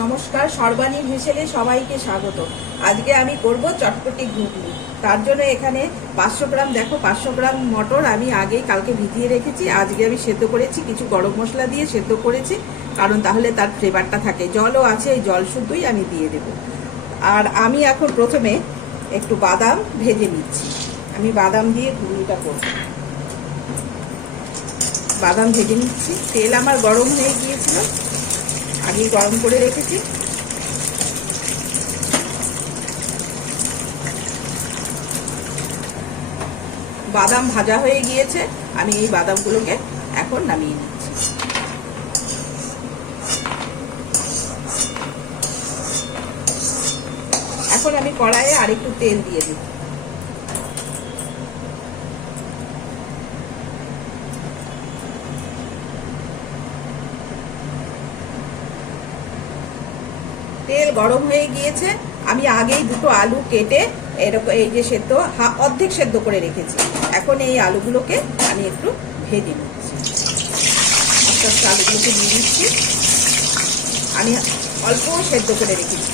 নমস্কার সর্বাণী হেসেলে সবাইকে স্বাগত। আজকে আমি করব চটপটি ঘুগনি। তার জন্য এখানে পাঁচশো গ্রাম, দেখো পাঁচশো গ্রাম মটর আমি আগেই কালকে ভিজিয়ে রেখেছি। আজকে আমি সেদ্ধ করেছি, কিছু গরম মশলা দিয়ে সেদ্ধ করেছি, কারণ তাহলে তার ফ্লেভারটা থাকে। জলও আছে, এই জল শুদ্ধই আমি দিয়ে দেব। আর আমি এখন প্রথমে একটু বাদাম ভেজে নিচ্ছি। আমি বাদাম দিয়ে ঘুগনিটা করব। বাদাম ভেজে নিচ্ছি। তেল আমার গরম হয়ে গিয়েছিল। আগেই গরম করে রেখেছি। বাদাম ভাজা হয়ে গিয়েছে। আমি এই বাদামগুলোকে এখন নামিয়ে নিচ্ছি। এখন আমি কড়াইয়ে আরেকটু তেল দিয়ে দিই তেল গরম হয়ে গিয়েছে, আমি আগেই দুটো আলু কেটে এরকম এই যে সেদ্ধ অর্ধেক সেদ্ধ করে রেখেছি। এখন এই আলুগুলোকে আমি একটু ভেজে নিচ্ছি। আলুগুলোকে দিয়ে দিচ্ছি। আমি অল্প সেদ্ধ করে রেখেছি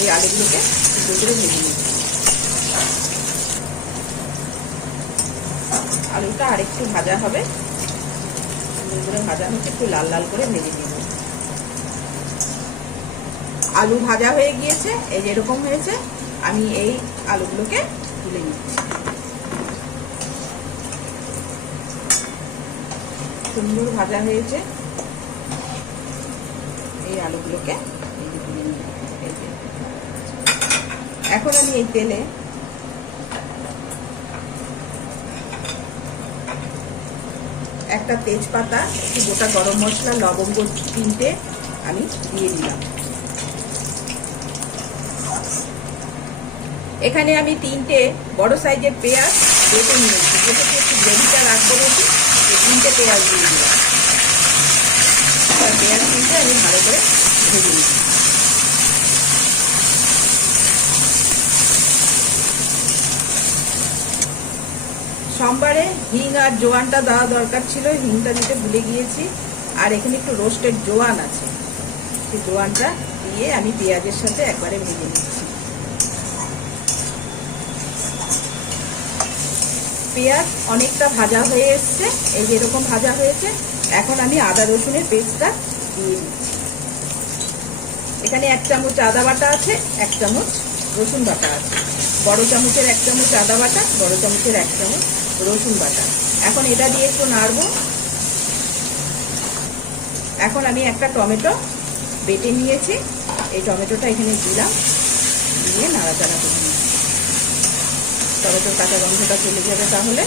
এই আলুগুলোকে করে ভেজে নিচ্ছি। আলুটা আরেকটু ভাজা হবে। সুন্দর ভাজা হচ্ছে, একটু লাল লাল করে ভেজে নেব। আলু ভাজা হয়ে গিয়েছে, এই যেরকম হয়েছে, আমি এই আলুগুলোকে তুলে নিচ্ছি। সুন্দর ভাজা হয়েছে। এই আলুগুলোকে। এখন আমি এই তেলে একটা তেজপাতা, একটু গোটা গরম মশলা, লবঙ্গ তিনটে আমি দিয়ে দিলাম। এখানে আমি তিনটে বড় সাইজের পেঁয়াজ বেটে নিয়েছি। যেহেতু একটু গ্রেভিটা রাখব এই তিনটে পেঁয়াজ দিয়ে দিলাম। পেঁয়াজ তিনটে আমি ভালো করে ভেজে নিচ্ছি। সোমবারে হিং আর জোয়ানটা দেওয়া দরকার ছিল, হিংটা দিতে ভুলে গিয়েছি। আর এখানে একটু রোস্টেড জোয়ান আছে। সেই জোয়ানটা দিয়ে আমি পেঁয়াজের সাথে একবারে ভেজে নিচ্ছি। পেঁয়াজ অনেকটা ভাজা হয়ে এসছে। এই যেরকম ভাজা হয়েছে, এখন আমি আদা রসুনের পেস্টটা দিয়ে দিচ্ছি এখানে এক চামচ আদা বাটা আছে, এক চামচ রসুন বাটা আছে। বড় চামচের এক চামচ আদা বাটা, বড় চামচের এক চামচ রসুন বাটা। এখন এটা দিয়ে একটু নাড়বো। এখন আমি একটা টমেটো বেটে নিয়েছি। এই টমেটোটা এখানে দিলাম। দিয়ে নাড়াচাড়া করে নিচ্ছি। টমেটোর কাঁচা গন্ধটা চলে যাবে তাহলে।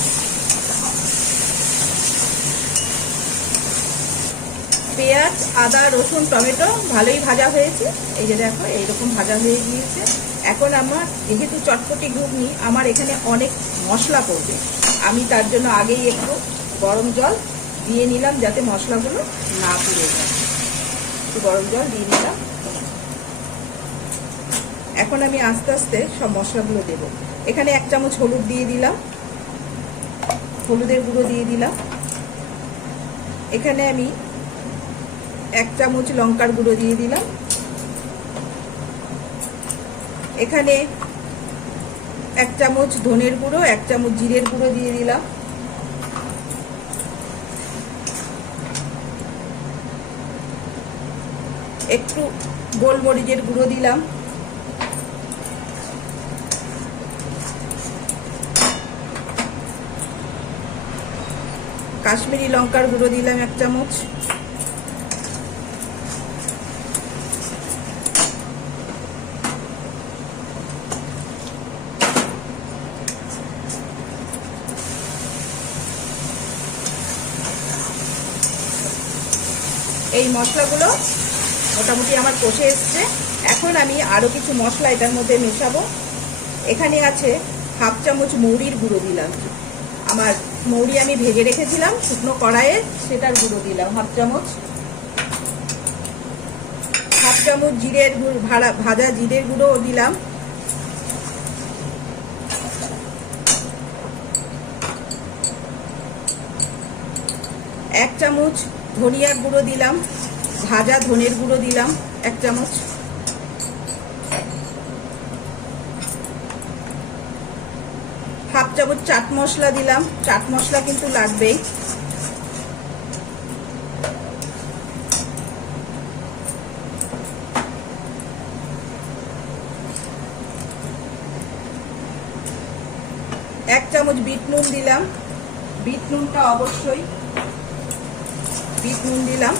পেঁয়াজ, আদা, রসুন, টমেটো ভালোই ভাজা হয়েছে। এই যে দেখো, এইরকম ভাজা হয়ে গিয়েছে। এখন আমার, যেহেতু চটপটি ঘুগনি, আমার এখানে অনেক মশলা পড়বে। আমি তার জন্য আগেই একটু গরম জল দিয়ে নিলাম যাতে মশলাগুলো না পুড়ে যায়। একটু গরম জল দিয়ে নিলাম। এখন আমি আস্তে আস্তে সব মশলাগুলো দেব। এখানে এক চামচ হলুদ দিয়ে দিলাম। হলুদের গুঁড়ো দিয়ে দিলাম। এখানে আমি এক চামচ লঙ্কার গুঁড়ো দিয়ে দিলাম। এখানে এক চামচ ধনের গুঁড়ো, এক চামচ জিরের গুঁড়ো দিয়ে দিলাম। একটু গোলমরিচের গুঁড়ো দিলাম। কাশ্মীরি লঙ্কার গুঁড়ো দিলাম এক চামচ। এই মশলাগুলো মোটামুটি আমার কষে এসছে। এখন আমি আরও কিছু মশলা এটার মধ্যে মেশাবো। এখানে আছে হাফ চামচ মৌরির গুঁড়ো দিলাম। আমার মৌরি আমি ভেজে রেখেছিলাম, শুকনো কড়াইয়ে সেটার গুঁড়ো দিলাম হাফ চামচ। হাফ চামচ জিরের গুঁড়ো, ভাড়া, ভাজা জিরের গুঁড়ো দিলাম। এক চামচ ধনিয়ার গুঁড়ো দিলাম, ভাজা ধনের গুঁড়ো দিলাম, এক চামচ। হাফ চামচ চাট মশলা দিলাম, চাট মশলা কিন্তু লাগবেই। এক চামচ বিট নুন দিলাম, বিট নুনটা অবশ্যই বিট নুন দিলাম।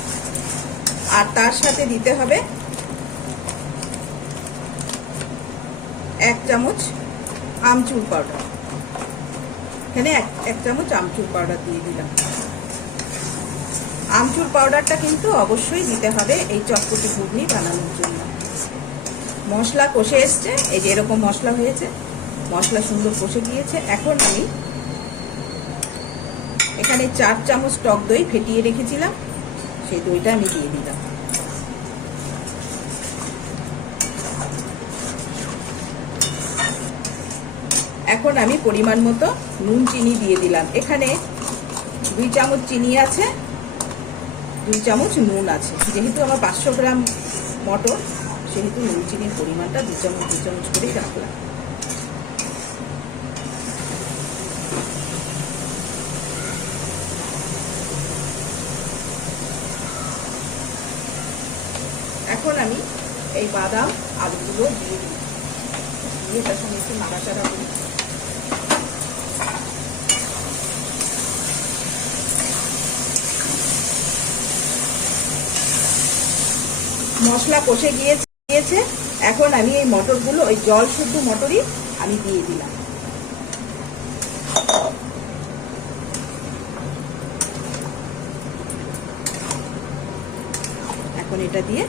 আর তার সাথে দিতে হবে এক চামচ আমচুর পাউডার। এখানে এক এক চামচ আমচুর পাউডার দিয়ে দিলাম। আমচুর পাউডারটা কিন্তু অবশ্যই দিতে হবে এই চটপটি ঘুগনি বানানোর জন্য। মশলা কষে এসছে। এই যে এরকম মশলা হয়েছে, মশলা সুন্দর কষে গিয়েছে। এখন আমি এখানে চার চামচ টক দই ফেটিয়ে রেখেছিলাম। সেই দইটা আমি দিয়ে দিলাম। এখন আমি পরিমাণ মতো নুন চিনি দিয়ে দিলাম। এখানে দুই চামচ চিনি আছে, দুই চামচ নুন আছে। যেহেতু আমার পাঁচশো গ্রাম মটর, সেহেতু নুন চিনির পরিমাণটা দু চামচ দু চামচ করেই রাখলাম। এখন আমি এই বাদাম, আলুগুলো দিয়ে দিই। দিয়ে তার সঙ্গে একটু নাড়াচাড়া করি। মশলা কষে গিয়েছে গিয়েছে। এখন আমি এই মটরগুলো, ওই জল শুদ্ধ মটরই আমি দিয়ে দিলাম। এখন এটা দিয়ে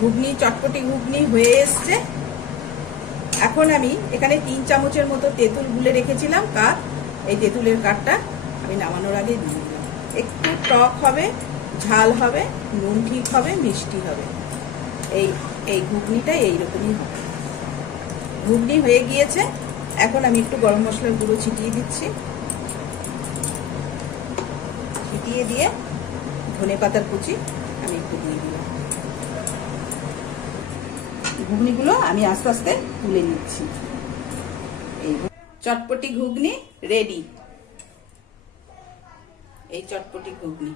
ঘুগনি, চটপটি ঘুগনি হয়ে এসছে। এখন আমি এখানে তিন চামচের মতো তেঁতুল গুলে রেখেছিলাম কাঠ। এই তেঁতুলের কাঠটা আমি নামানোর আগে দিয়ে দিলাম। একটু টক হবে, ঝাল হবে, নুন ঠিক হবে, মিষ্টি হবে। এই এই ঘুগনিটা এইরকমই হবে। ঘুগনি হয়ে গিয়েছে। এখন আমি একটু গরম মশলার গুঁড়ো ছিটিয়ে দিচ্ছি। ছিটিয়ে দিয়ে ধনে পাতার কুচি আমি একটু দিয়ে দিলাম। ঘুগনিগুলো আমি আস্তে আস্তে তুলে নিচ্ছি। এই চটপটি ঘুগনি রেডি। এই চটপটি ঘুগনি।